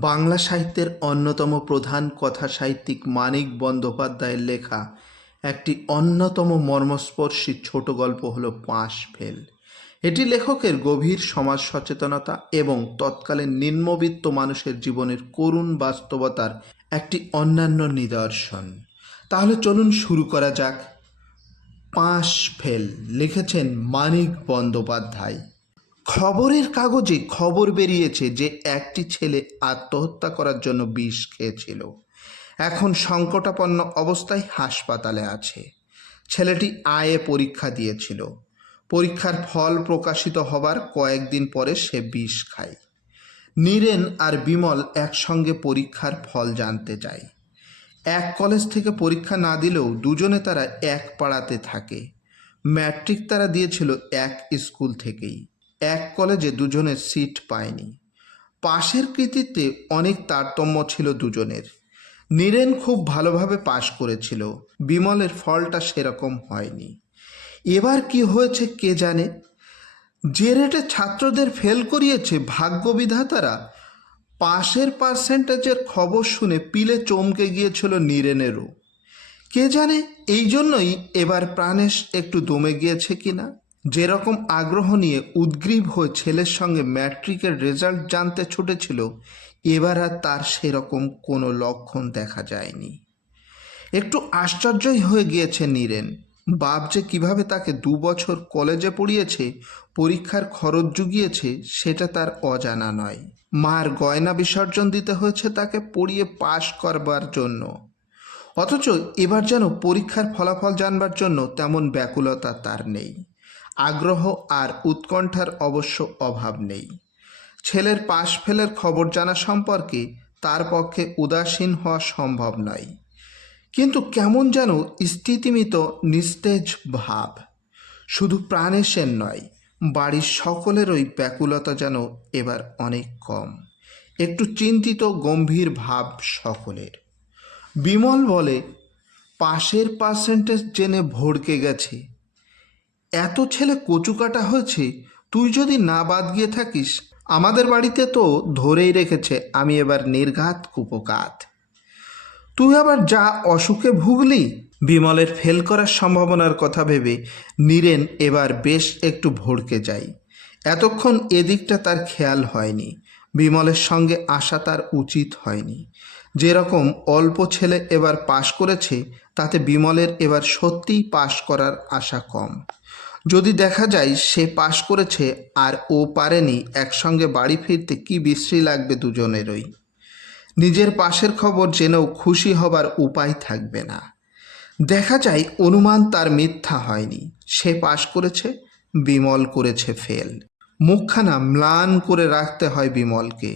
বাংলা সাহিত্যের অন্যতম প্রধান কথাসাহিত্যিক মানিক বন্দ্যোপাধ্যায়ের লেখা একটি অন্যতম মর্মস্পর্শী ছোট গল্প হল পাশ ফেল। এটি লেখকের গভীর সমাজ সচেতনতা এবং তৎকালীন নিম্নবিত্ত মানুষের জীবনের করুণ বাস্তবতার একটি অন্যান্য নিদর্শন। তাহলে চলুন শুরু করা যাক। পাশ ফেল লিখেছেন মানিক বন্দ্যোপাধ্যায়। খবরের কাগজে খবর বেরিয়েছে যে একটি ছেলে আত্মহত্যা করার জন্য বিষ খেয়েছিল। এখন সংকটাপন্ন অবস্থায় হাসপাতালে আছে। ছেলেটি আয়ে পরীক্ষা দিয়েছিল। পরীক্ষার ফল প্রকাশিত হবার কয়েকদিন পরে সে বিষ খায়। নীরেন আর বিমল একসঙ্গে পরীক্ষার ফল জানতে যায়। এক কলেজ থেকে পরীক্ষা না দিলেও দুজনে তারা এক পাড়াতে থাকে। ম্যাট্রিক তারা দিয়েছিল এক স্কুল থেকেই। এক কলেজে দুজনের সিট পায়নি। পাশের কৃতিত্বে অনেক তারতম্য ছিল দুজনের। নীরেন খুব ভালোভাবে পাশ করেছিল, বিমলের ফলটা সেরকম হয়নি। এবার কি হয়েছে কে জানে। যে রেটে ছাত্রদের ফেল করিয়েছে ভাগ্যবিধাতারা, পাশের পার্সেন্টেজের খবর শুনে পিলে চমকে গিয়েছিল নীরেনেরও। কে জানে এই জন্যই এবার প্রাণেশ একটু দমে গিয়েছে কিনা। যেরকম আগ্রহ নিয়ে উদ্গ্রীব হয়ে ছেলের সঙ্গে ম্যাট্রিকের রেজাল্ট জানতে ছুটেছিল, এবার আর তার সেরকম কোনো লক্ষণ দেখা যায়নি। একটু আশ্চর্যই হয়ে গিয়েছে নীরেন। বাপ যে কিভাবে তাকে 2 বছর কলেজে পড়িয়েছে, পরীক্ষার খরচ জুগিয়েছে, সেটা তার অজানা নয়। মার গয়না বিসর্জন দিতে হয়েছে তাকে পড়িয়ে পাশ করবার জন্য, অথচ এবার যেন পরীক্ষার ফলাফল জানবার জন্য তেমন ব্যাকুলতা তার নেই। আগ্রহ আর উৎকণ্ঠার অবশ্য অভাব নেই। ছেলের পাশ ফেলের খবর জানা সম্পর্কে তার পক্ষে উদাসীন হওয়া সম্ভব নয়, কিন্তু কেমন যেন স্থিতিমিত নিস্তেজ ভাব। শুধু প্রাণেশের নয়, বাড়ির সকলেরই ব্যাকুলতা যেন এবার অনেক কম। একটু চিন্তিত গম্ভীর ভাব সকলের। বিমল বলে, পাশের পার্সেন্টেজ জেনে ভড়কে গেছে। এত ছেলে কচুকাটা হয়েছে, তুই যদি না বাদ গিয়ে থাকিস, আমাদের বাড়িতে তো ধরেই রেখেছে আমি এবার নির্ঘাত কুপোকাত। তুই আবার যা অসুখে ভুগলি। বিমলের ফেল করার সম্ভাবনার কথা ভেবে নীরেন এবার বেশ একটু ভড়কে যায়। এতক্ষণ এদিকটা তার খেয়াল হয়নি। বিমলের সঙ্গে আসা তার উচিত হয়নি। যেরকম অল্প ছেলে এবার পাশ করেছে, তাতে বিমলের এবার সত্যিই পাশ করার আশা কম। যদি দেখা যায় সে পাশ করেছে আর ও পারেনি, একসঙ্গে বাড়ি ফিরতে কি বিশ্রী লাগবে দুজনেরই। নিজের পাশের খবর জেনেও খুশি হবার উপায় থাকবে না। দেখা যায় অনুমান তার মিথ্যা হয়নি। সে পাশ করেছে, বিমল করেছে ফেল। মুখখানা ম্লান করে রাখতে হয় বিমলকে।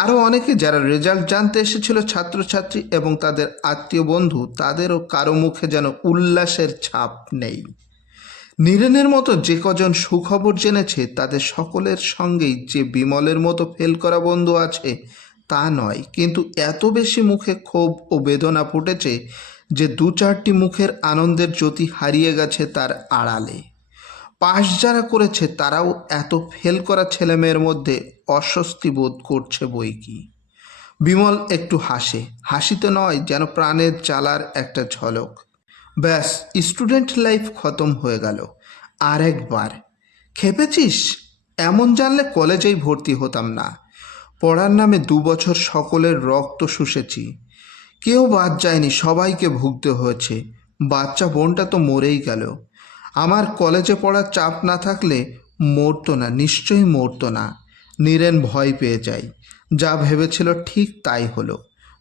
আরও অনেকে যারা রেজাল্ট জানতে এসেছিল, ছাত্রছাত্রী এবং তাদের আত্মীয় বন্ধু, তাদেরও কারো মুখে যেন উল্লাসের ছাপ নেই। নীরেনের মতো যে কজন সুখবর জেনেছে, তাদের সকলের সঙ্গেই যে বিমলের মতো ফেল করা বন্ধু আছে তা নয়, কিন্তু এত বেশি মুখে ক্ষোভ ও বেদনা ফুটেছে যে 2-4টি মুখের আনন্দের জ্যোতি হারিয়ে গেছে তার আড়ালে। পাশ যারা করেছে তারাও এত ফেল করা ছেলেমেয়ের মধ্যে অস্বস্তি বোধ করছে বই কি। বিমল একটু হাসে, হাসিতে নয়, যেন প্রাণের জ্বালার একটা ঝলক। ব্যাস, স্টুডেন্ট লাইফ খতম হয়ে গেল। আর একবার খেপেছিস? এমন জানলে কলেজেই ভর্তি হতাম না। পড়ার নামে 2 বছর সকলের রক্ত শুষেছি, কেউ বাদ যায়নি, সবাইকে ভুগতে হয়েছে। বাচ্চা বোনটা তো মরেই গেল। আমার কলেজে পড়ার চাপ না থাকলে মরতো না, নিশ্চয়ই মরতো না। নীরেন ভয় পেয়ে যায়। যা ভেবেছিল ঠিক তাই হলো।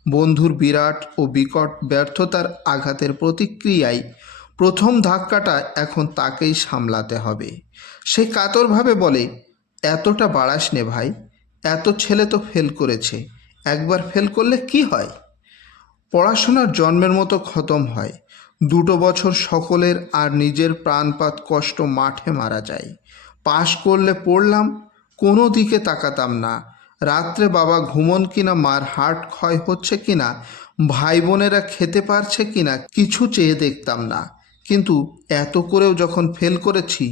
বন্ধুর বিরাট ও বিকট ব্যর্থতার আঘাতের প্রতিক্রিয়ায় প্রথম ধাক্কাটা এখন তাকেই সামলাতে হবে। সে কাতরভাবে বলে, এতটা বাড়াস নে ভাই, এত ছেলে তো ফেল করেছে, একবার ফেল করলে কি হয়? পড়াশোনার জন্মের মতো খতম হয়। 2 বছর সকলের আর নিজের প্রাণপাত কষ্ট মাঠে মারা যায়। পাশ করলে পড়লাম, কোনো দিকে তাকাতাম না। রাত্রে বাবা ঘুমন কিনা, মার হার্ট ক্ষয় হচ্ছে কিনা, ভাই বোনেরা খেতে পারছে কিনা, কিছু চেয়ে দেখতাম না। কিন্তু এত করেও যখন ফেল করেছি,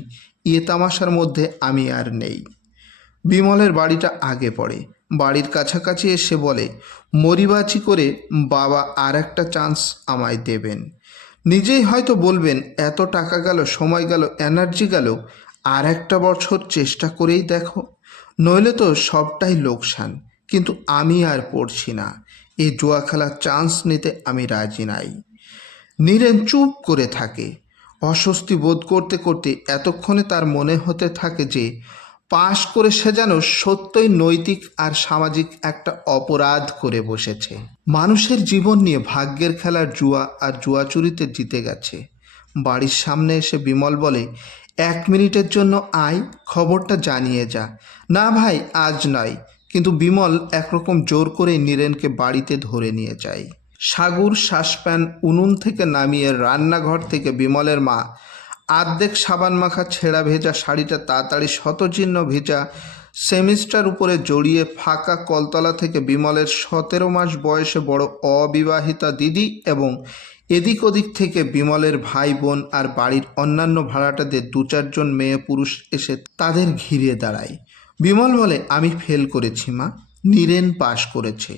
এ তামাশার মধ্যে আমি আর নেই। বিমলের বাড়িটা আগে পড়ে। বাড়ির কাছাকাছি এসে বলে, মরিবাচি করে বাবা আর একটা চান্স আমায় দেবেন। নিজেই হয়তো বলবেন, এত টাকা গেল, সময় গেল, এনার্জি গেল, আর একটা বছর চেষ্টা করেই দেখো, নইলে তো সবটাই লোকসান। কিন্তু আমি আর পড়ছি না, এই জুয়া খেলার চান্স নিতে আমি রাজি নাই। নীরেন চুপ করে থাকে, অস্বস্তি বোধ করতে করতে। এতক্ষণে তার মনে হতে থাকে যে পাশ করে সে যেন সত্যই নৈতিক আর সামাজিক একটা অপরাধ করে বসেছে। মানুষের জীবন নিয়ে ভাগ্যের খেলার জুয়া, আর জুয়াচুরিতে জিতে গেছে। বাড়ির সামনে এসে বিমল বলে, 1 মিনিটের জন্য আয়, খবরটা জানিয়ে যা। না ভাই, আজ নয়। কিন্তু বিমল একরকম জোর করে নীরেনকে বাড়িতে ধরে নিয়ে যায়। সাগুর শ্বাসপ্যান উনুন থেকে নামিয়ে রান্নাঘর থেকে বিমলের মা আর্ধেক সাবান মাখা ছেঁড়া ভেজা শাড়িটা তাড়াতাড়ি শতচিহ্ন ভেজা সেমিস্টার উপরে জড়িয়ে ফাঁকা কলতলা থেকে বিমলের 17 মাস বয়সে বড় অবিবাহিতা দিদি এবং এদিক ওদিক থেকে বিমলের ভাই বোন আর বাড়ির অন্যান্য ভাড়াটাদের 2-4 জন মেয়ে পুরুষ এসে তাদের ঘিরে দাঁড়ায়। বিমল বলে, আমি ফেল করেছি মা, নীরেন পাশ করেছে।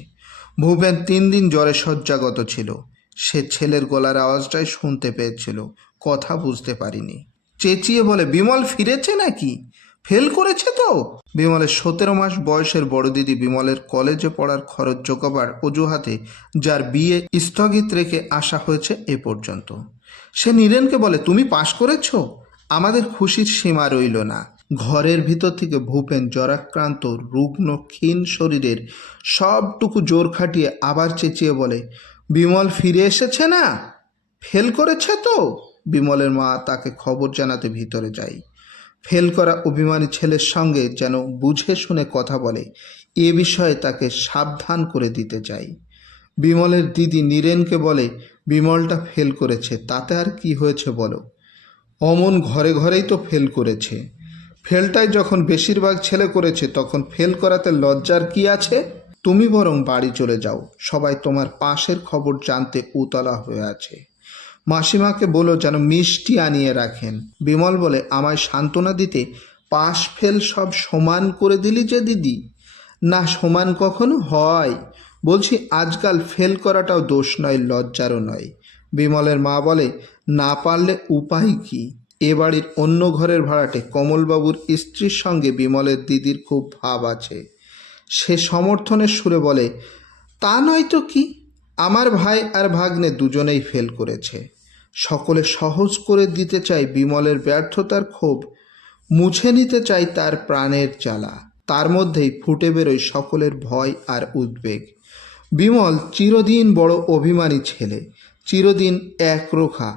ভূপেন 3 দিন জ্বরে শয্যাগত ছিল। সে ছেলের গলার আওয়াজটাই শুনতে পেয়েছিল, কথা বুঝতে পারিনি। চেঁচিয়ে বলে, বিমল ফিরেছে নাকি? ফেল করেছে তো? বিমলের 17 মাস বয়সের বড় দিদি বিমলের কলেজে পড়ার খরচ জোগাবার অজুহাতে যার বিয়ে স্থগিত রেখে আসা হয়েছে এ পর্যন্ত, সে নীরেনকে বলে, তুমি পাশ করেছ? আমাদের খুশির সীমা রইল না। ঘরের ভিতর থেকে ভূপেন জ্বরাক্রান্ত রুগ্ন ক্ষীণ শরীরের সবটুকু জোর খাটিয়ে আবার চেঁচিয়ে বলে, বিমল ফিরে এসেছে না? ফেল করেছে তো? বিমলের মা তাকে খবর জানাতে ভিতরে যায়। ফেল করা অভিমানী ছেলের সঙ্গে যেন বুঝে শুনে কথা বলে, এ বিষয়ে তাকে সাবধান করে দিতে চাই। বিমলের দিদি নীরেনকে বলে, বিমলটা ফেল করেছে, তাতে আর কি হয়েছে বলো? অমন ঘরে ঘরেই তো ফেল করেছে। ফেলটাই যখন বেশিরভাগ ছেলে করেছে, তখন ফেল করাতে লজ্জার কি আছে? তুমি বরং বাড়ি চলে যাও, সবাই তোমার পাশের খবর জানতে উতলা হয়ে আছে। মাসিমাকে বলো যেন মিষ্টি আনিয়ে রাখেন। বিমল বলে, আমায় সান্ত্বনা দিতে, পাশ ফেল সব সমান করে দিলি যে দিদি। না, সমান কখনো হয়? বলছি, আজকাল ফেল করাটাও দোষ নয়, লজ্জারও নয়। বিমলের মা বলে, না পারলে উপায় কি? এ বাড়ির অন্য ঘরের ভাড়াটে কমলবাবুর স্ত্রীর সঙ্গে বিমলের দিদির খুব ভাব আছে। সে সমর্থনের সুরে বলে, তা নয় তো কি, আমার ভাই আর ভাগ্নে দুজনেই ফেল করেছে। সকলে সহজ করে দিতে চাই বিমলের ব্যর্থতার ক্ষোভ, মুছে নিতে চাই তার প্রাণের জ্বালা। তার মধ্যেই ফুটে বেরোয় সকলের ভয় আর উদ্বেগ। বিমল চিরদিন বড় অভিমানী ছেলে, চিরদিন একরোখা।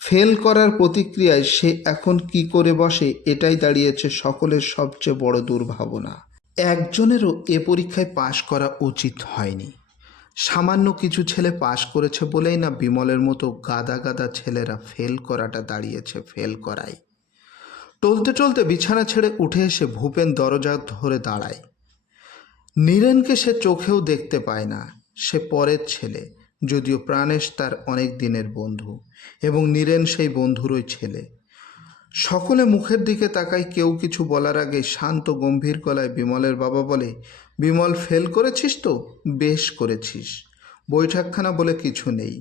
ফেল করার প্রতিক্রিয়ায় সে এখন কি করে বসে, এটাই দাঁড়িয়েছে সকলের সবচেয়ে বড় দুর্ভাবনা। একজনেরও এ পরীক্ষায় পাশ করা উচিত হয়নি। সামান্য কিছু ছেলে পাশ করেছে বলেই না বিমলের মতো গাদা গাদা ছেলেরা ফেল করাটা দাঁড়িয়েছে ফেল করাই। টলতে টলতে বিছানা ছেড়ে উঠে এসে ভূপেন দরজা ধরে দাঁড়ায়। নীরেনকে সে চোখেও দেখতে পায় না। সে পরের ছেলে, যদিও প্রাণেশ তার অনেক দিনের বন্ধু, এবং নীরেন সেই বন্ধুরই ছেলে। সকলে মুখের দিকে তাকায়, কেউ কিছু বলার আগে শান্ত গম্ভীর গলায় বিমলের বাবা বলে, বিমল ফেল করেছিস তো? বেশ করেছিস। বৈঠকখানা বলে কিছু নেই।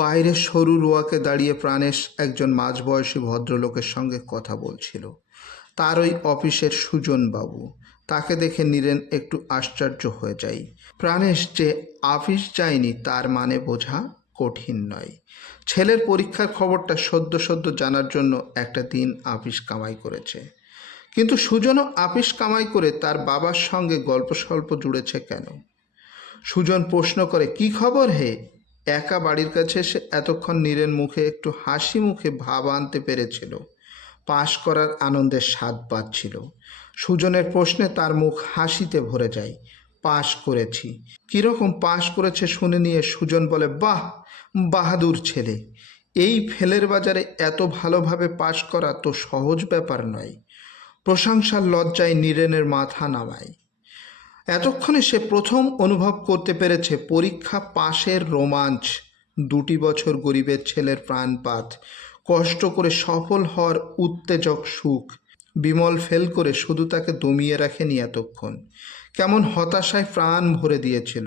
বাইরে সরু রোয়াকে দাঁড়িয়ে প্রাণেশ একজন মাঝবয়সী ভদ্রলোকের সঙ্গে কথা বলছিল। তার ওই অফিসের সুজনবাবু। তাকে দেখে নীরেন একটু আশ্চর্য হয়ে যায়। প্রাণেশ যে অফিস যায়নি তার মানে বোঝা কঠিন নয়। ছেলের পরীক্ষার খবরটা সদ্য সদ্য জানার জন্য একটা দিন আপিস কামাই করেছে। কিন্তু সুজনও আপিস কামাই করে তার বাবার সঙ্গে গল্প স্বল্প জুড়েছে কেন? সুজন প্রশ্ন করে, কি খবর হে? একা বাড়ির কাছে এসে এতক্ষণ নীরেন মুখে একটু হাসি মুখে ভাব আনতে পেরেছিল। পাশ করার আনন্দের স্বাদ পাচ্ছিল। সুজনের প্রশ্নে তার মুখ হাসিতে ভরে যায়। পাশ করেছি। কীরকম পাশ করেছে শুনে নিয়ে সুজন বলে, বাহ, বাহাদুর ছেলে। এই ফেলের বাজারে এত ভালোভাবে পাশ করা তো সহজ ব্যাপার নয়। প্রশংসার লজ্জায় নীরেনের মাথা নামায়। এতক্ষণে সে প্রথম অনুভব করতে পেরেছে পরীক্ষা পাশের রোমাঞ্চ। 2 বছর গরিবের ছেলের প্রাণপাত, কষ্ট করে সফল হওয়ার উত্তেজক সুখ। বিমল ফেল করে শুধু তাকে দমিয়ে রাখেনি এতক্ষণ, কেমন হতাশায় প্রাণ ভরে দিয়েছিল।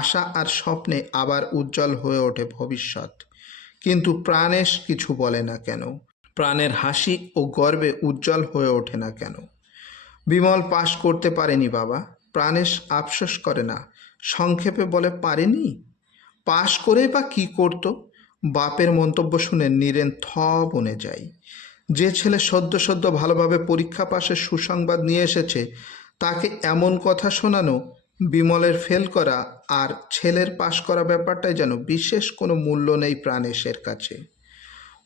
আশা আর স্বপ্নে আবার উজ্জ্বল হয়ে ওঠে ভবিষ্যৎ। কিন্তু প্রাণেশ কিছু বলে না কেন? প্রাণের হাসি ও গর্বে উজ্জ্বল হয়ে ওঠে না কেন? বিমল পাশ করতে পারেনি বাবা। প্রাণেশ আফসোস করে না, সংক্ষেপে বলে পারেনি। পাশ করে বা কী করত? বাপের মন্তব্য শুনে নীরেন বনে যায়। যে ছেলে সদ্য সদ্য ভালোভাবে পরীক্ষা পাশের সুসংবাদ নিয়ে এসেছে, তাকে এমন কথা শোনানো, বিমলের ফেল করা আর ছেলের পাশ করা ব্যাপারটাই যেন বিশেষ কোনো মূল্য নেই প্রাণেশের কাছে।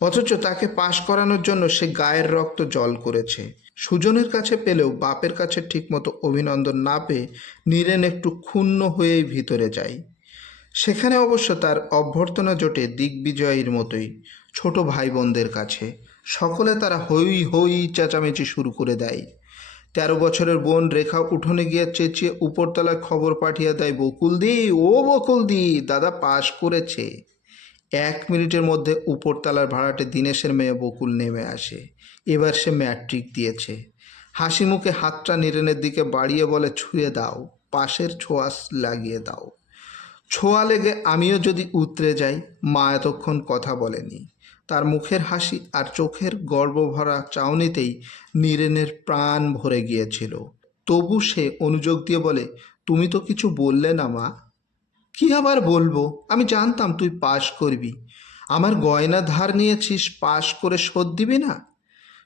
অথচ তাকে পাশ করানোর জন্য সে গায়ের রক্ত জল করেছে। সুজনের কাছে পেলেও বাপের কাছে ঠিকমতো অভিনন্দন না পেয়ে নীরেন একটু ক্ষুণ্ণ হয়েই ভিতরে যায়। সেখানে অবশ্য তার অভ্যর্থনা জোটে দিগ্বিজয়ীর মতোই ছোট ভাই বোনদের কাছে। সকলে তারা হই হই চেঁচামেচি শুরু করে দেয়। 13 বছরের বোন রেখা উঠোনে গিয়ে চেঁচিয়ে উপরতলায় খবর পাঠিয়ে দেয়, বকুলদি, ও বকুলদি, দাদা পাশ করেছে। 1 মিনিটের মধ্যে উপরতলার ভাড়াটে দীনেশের মেয়ে বকুল নেমে আসে। এবার সে ম্যাট্রিক দিয়েছে। হাসি মুখে হাতটা নীরেনের দিকে বাড়িয়ে বলে, ছুঁয়ে দাও, পাশের ছোঁয়া লাগিয়ে দাও। ছোঁয়া লেগে আমিও যদি উতরে যাই। মা এতক্ষণ কথা বলেনি। তার মুখের হাসি আর চোখের গর্বভরা চাউনিতেই নীরেনের প্রাণ ভরে গিয়েছিল। তবু সে অনুযোগ দিয়ে বলে, তুমি তো কিছু বললে না মা। কি আবার বলবো? আমি জানতাম তুই পাশ করবি। আমার গয়না ধার নিয়েছিস, পাশ করে শোধ দিবি না?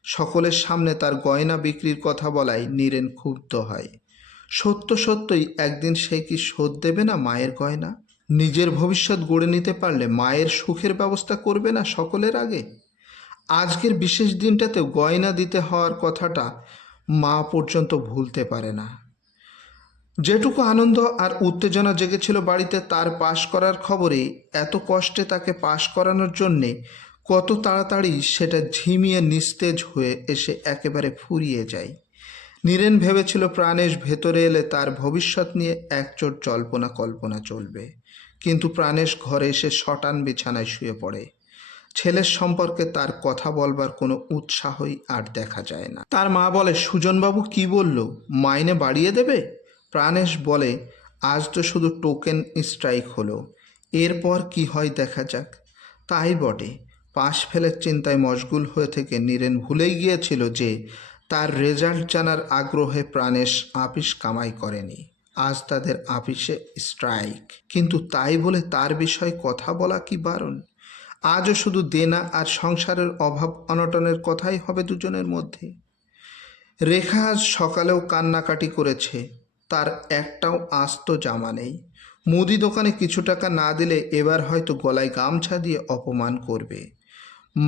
সকলের সামনে তার গয়না বিক্রির কথা বলায় নীরেন ক্ষুব্ধ হয়। সত্য সত্যই একদিন সে কি শোধ দেবে না মায়ের গয়না? নিজের ভবিষ্যৎ গড়ে নিতে পারলে মায়ের সুখের ব্যবস্থা করবে না সকলের আগে? আজকের বিশেষ দিনটাতেও গয়না দিতে হওয়ার কথাটা মা পর্যন্ত ভুলতে পারে না। যেটুকু আনন্দ আর উত্তেজনা জেগেছিল বাড়িতে তার পাশ করার খবরে, এত কষ্টে তাকে পাশ করানোর জন্যে কত তাড়াতাড়ি সেটা ঝিমিয়ে নিস্তেজ হয়ে এসে একেবারে ফুরিয়ে যায়। নীরেন ভেবেছিল প্রাণেশ ভেতরে এলে তার ভবিষ্যৎ নিয়ে একচোট জল্পনা কল্পনা চলবে। কিন্তু প্রাণেশ ঘরে এসে শটান বিছানায় শুয়ে পড়ে। ছেলের সম্পর্কে তার কথা বলবার কোনো উৎসাহই আর দেখা যায় না। তার মা বলে, সুজনবাবু কি বলল, মাইনে বাড়িয়ে দেবে? প্রাণেশ বলে, আজ তো শুধু টোকেন স্ট্রাইক হলো, এরপর কি হয় দেখা যাক। তাই বটে। পাশ ফেলের চিন্তায় মশগুল হয়ে থেকে নীরেন ভুলেই গিয়েছিল যে তার রেজাল্ট জানার আগ্রহে প্রাণেশ আপিস কামাই করেনি। আজ তাদের আপিসে স্ট্রাইক। কিন্তু তাই বলে তার বিষয়ে কথা বলা কি বারণ? আজও শুধু দেনা আর সংসারের অভাব অনটনের কথাই হবে দুজনের মধ্যে। রেখা আজ সকালেও কান্নাকাটি করেছে। তার একটাও আস্ত জামা নেই। মুদি দোকানে কিছু টাকা না দিলে এবার হয়তো গলায় গামছা দিয়ে অপমান করবে।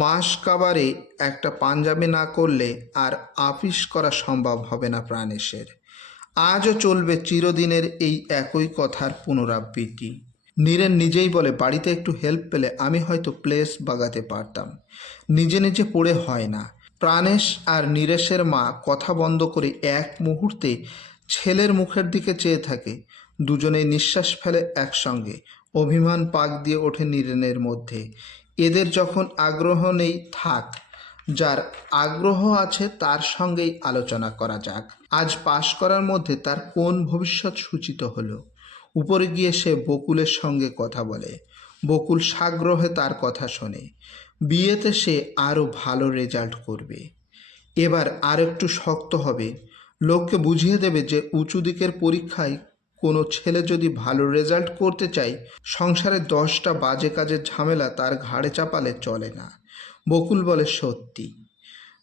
মাস কাবারে একটা পাঞ্জাবি না করলে আর আপিস করা সম্ভব হবে না প্রাণেশের। আজও চলবে চিরদিনের এই একই কথার পুনরাবৃত্তি। নীরেন নিজেই বলে, বাড়িতে একটু হেল্প পেলে আমি হয়তো প্লেস বাগাতে পারতাম। নিজে নিজে পড়ে হয় না। প্রাণেশ আর নীরেশের মা কথা বন্ধ করে এক মুহূর্তে ছেলের মুখের দিকে চেয়ে থাকে। দুজনেই নিঃশ্বাস ফেলে একসঙ্গে। অভিমান পাক দিয়ে ওঠে নীরেনের মধ্যে। এদের যখন আগ্রহ নেই, থাক, যার আগ্রহ আছে তার সঙ্গেই আলোচনা করা যাক। আজ পাশ করার মধ্যে তার কোন ভবিষ্যৎ সূচিত হলো? উপরে গিয়ে সে বকুলের সঙ্গে কথা বলে। বকুল সাগ্রহে তার কথা শোনে। বিয়েতে সে আরও ভালো রেজাল্ট করবে। এবার আর একটু শক্ত হবে। লোককে বুঝিয়ে দেবে যে উঁচু দিকের পরীক্ষায় কোনো ছেলে যদি ভালো রেজাল্ট করতে চায়, সংসারে 10টা বাজে কাজের ঝামেলা তার ঘাড়ে চাপালে চলে না। বকুল বলে, সত্যি।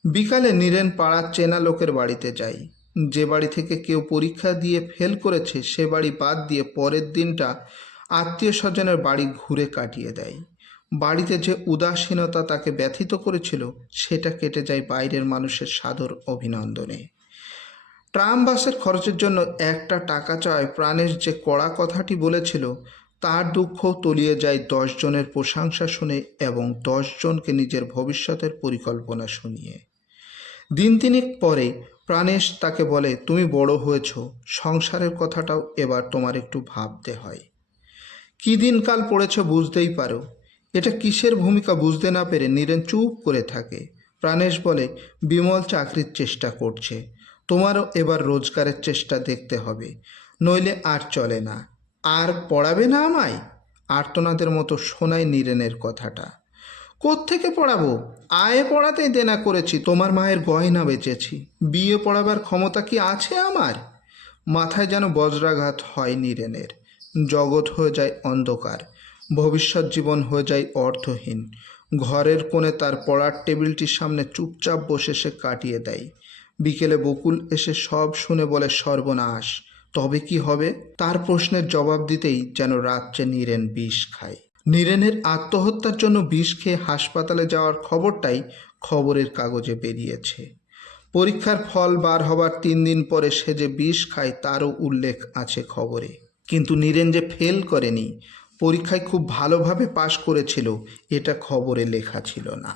বিকালে নীরেন পাড়ার চেনা লোকের বাড়িতে যায়। যে বাড়ি থেকে কেউ পরীক্ষা দিয়ে ফেল করেছে সে বাড়ি বাদ দিয়ে পরের দিনটা আত্মীয় স্বজনের বাড়ি ঘুরে কাটিয়ে দেয়। বাড়িতে যে উদাসীনতা তাকে ব্যথিত করেছিল সেটা কেটে যায় বাইরের মানুষের সাদর অভিনন্দনে। ট্রাম বাসের খরচের জন্য একটা টাকা চায় প্রাণেশ যে কড়া কথাটি বলেছিল, তার দুঃখও তলিয়ে যায় 10 জনের প্রশংসা শুনে এবং 10 জনকে নিজের ভবিষ্যতের পরিকল্পনা শুনিয়ে। দিন তিনেক পরে প্রাণেশ তাকে বলে, তুমি বড় হয়েছ, সংসারের কথাটাও এবার তোমার একটু ভাবতে হয়। কী দিনকাল পড়েছে বুঝতেই পারো। এটা কিসের ভূমিকা বুঝতে না পেরে নীরেন চুপ করে থাকে। প্রাণেশ বলে, বিমল চাকরির চেষ্টা করছে, তোমারও এবার রোজগারের চেষ্টা দেখতে হবে, নইলে আর চলে না। আর পড়াবে না আমায়? আর্তনাদের মতো শোনায় নীরেনের কথাটা। কোত্থেকে পড়াবো? আয়ে পড়াতেই দেনা করেছি, তোমার মায়ের গয়না বেচেছি। বিয়ে পড়াবার ক্ষমতা কি আছে আমার? মাথায় যেন বজ্রাঘাত হয় নীরেনের। জগৎ হয়ে যায় অন্ধকার, ভবিষ্যৎ জীবন হয়ে যায় অর্থহীন। ঘরের কোণে তার পড়ার টেবিলটির সামনে চুপচাপ বসে সে কাটিয়ে দেয়। বিকেলে বকুল এসে সব শুনে বলে সর্বনাশ। তবে কি হবে? তার প্রশ্নের জবাব দিতেই যেন রাত্রে নীরেন বিষ খায়। নীরেনের আত্মহত্যার জন্য বিষ খেয়ে হাসপাতালে যাওয়ার খবরটাই খবরের কাগজে বেরিয়েছে। পরীক্ষার ফল বার হবার 3 দিন পরে সে যে বিষ খায় তারও উল্লেখ আছে খবরে। কিন্তু নীরেন যে ফেল করেনি, পরীক্ষায় খুব ভালোভাবে পাশ করেছিল, এটা খবরে লেখা ছিল না।